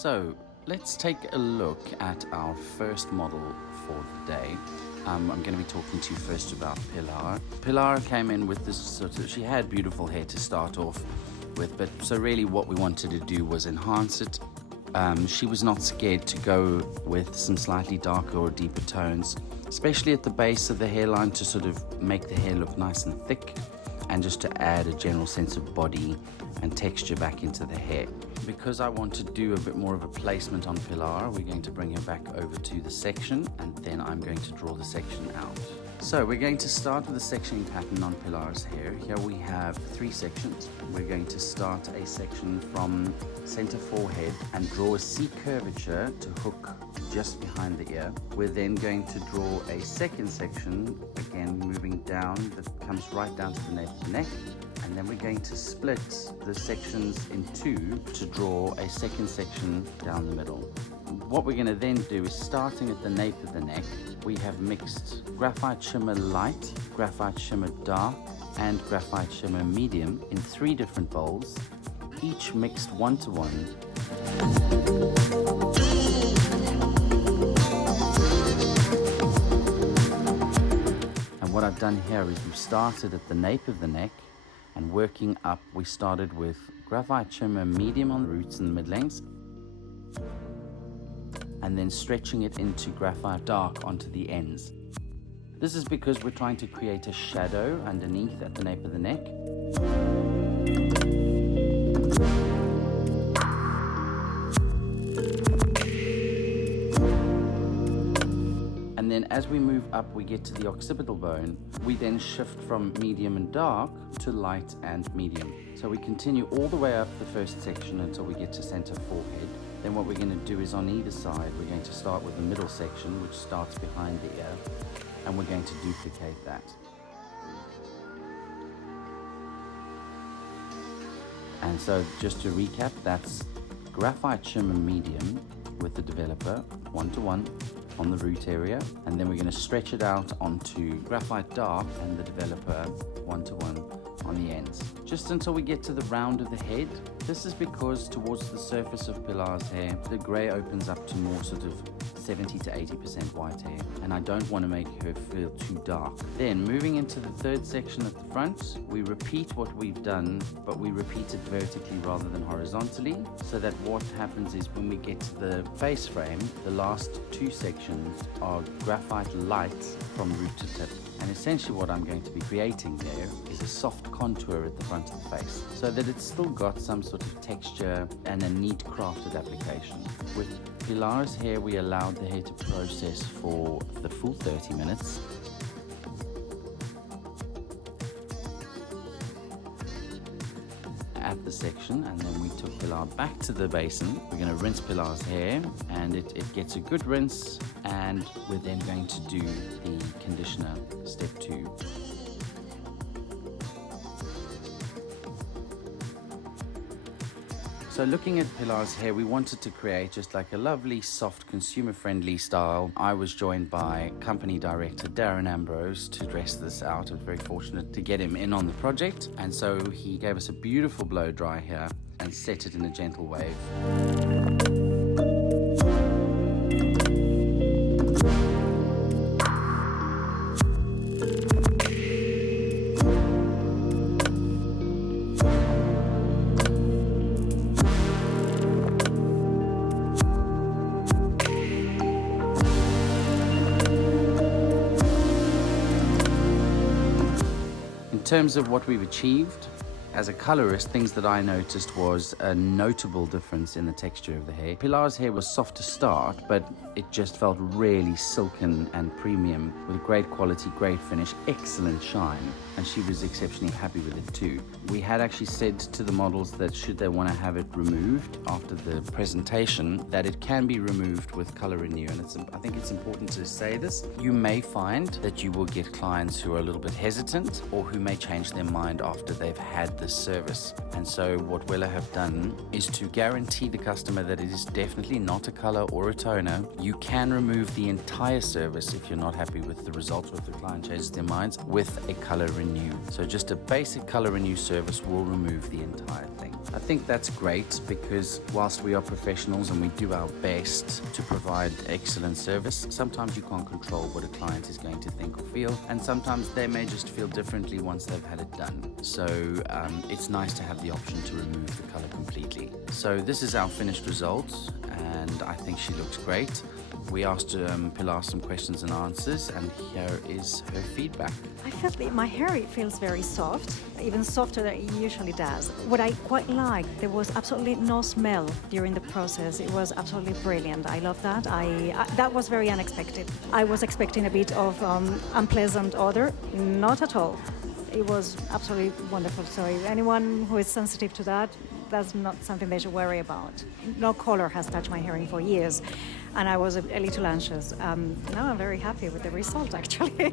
So let's take a look at our first model for the day. I'm going to be talking to you first about Pilar. Pilar came in with this she had beautiful hair to start off with, but so really what we wanted to do was enhance it. She was not scared to go with some slightly darker or deeper tones, especially at the base of the hairline, to sort of make the hair look nice and thick and just to add a general sense of body and texture back into the hair. Because I want to do a bit more of a placement on Pilar, we're going to bring her back over to the section, and then I'm going to draw the section out. So we're going to start with the sectioning pattern on Pilar's hair. Here we have 3 sections. We're going to start a section from center forehead and draw a C curvature to hook just behind the ear. We're then going to draw a second section, again moving down, that comes right down to the nape of the neck. And then we're going to split the sections in 2 to draw a second section down the middle. What we're going to then do is, starting at the nape of the neck, we have mixed graphite shimmer light, graphite shimmer dark, and graphite shimmer medium in 3 different bowls, each mixed 1-to-1. And what I've done here is we've started at the nape of the neck, and working up, we started with graphite shimmer medium on the roots and the mid-lengths, and then stretching it into graphite dark onto the ends. This is because we're trying to create a shadow underneath at the nape of the neck. And then as we move up, we get to the occipital bone. We then shift from medium and dark to light and medium. So we continue all the way up the first section until we get to center forehead. Then what we're going to do is, on either side, we're going to start with the middle section, which starts behind the ear, and we're going to duplicate that. And so just to recap, that's graphite shimmer medium with the developer, 1-to-1 on the root area, and then we're going to stretch it out onto graphite dark and the developer, 1-to-1 on the ends, just until we get to the round of the head. This is because towards the surface of Pilar's hair, the grey opens up to more sort of 70 to 80% white hair, and I don't want to make her feel too dark. Then moving into the third section at the front, we repeat what we've done, but we repeat it vertically rather than horizontally, so that what happens is when we get to the face frame, the last 2 sections are graphite light from root to tip. And essentially what I'm going to be creating there is a soft contour at the front of the face, so that it's still got some sort of texture and a neat crafted application. With Pilar's hair, we allowed the hair to process for the full 30 minutes. At the section, and then we took Pilar back to the basin. We're going to rinse Pilar's hair, and it gets a good rinse, and we're then going to do the conditioner, step 2. So looking at Pilar's hair, we wanted to create just like a lovely, soft, consumer-friendly style. I was joined by company director Darren Ambrose to dress this out. I was very fortunate to get him in on the project, and so he gave us a beautiful blow dry here and set it in a gentle wave. In terms of what we've achieved, as a colorist, things that I noticed was a notable difference in the texture of the hair. Pilar's hair was soft to start, but it just felt really silken and premium, with great quality, great finish, excellent shine, and she was exceptionally happy with it too. We had actually said to the models that should they want to have it removed after the presentation, that it can be removed with Color Renew, and I think it's important to say this. You may find that you will get clients who are a little bit hesitant, or who may change their mind after they've had this service. And so what Wella have done is to guarantee the customer that it is definitely not a color or a toner. You can remove the entire service if you're not happy with the results, or if the client changes their minds, with a Color Renew. So just a basic Color Renew service will remove the entire thing. I think that's great because whilst we are professionals and we do our best to provide excellent service, sometimes you can't control what a client is going to think or feel, and sometimes they may just feel differently once they've had it done. So it's nice to have the option to remove the color completely. So this is our finished result, and I think she looks great. We asked Pilar some questions and answers, and here is her feedback. I felt that my hair, it feels very soft, even softer than it usually does. What I quite liked, there was absolutely no smell during the process. It was absolutely brilliant. I love that. That was very unexpected. I was expecting a bit of unpleasant odor, not at all. It was absolutely wonderful. So anyone who is sensitive to that, that's not something they should worry about. No color has touched my hair for years, and I was a little anxious. Now I'm very happy with the result, actually.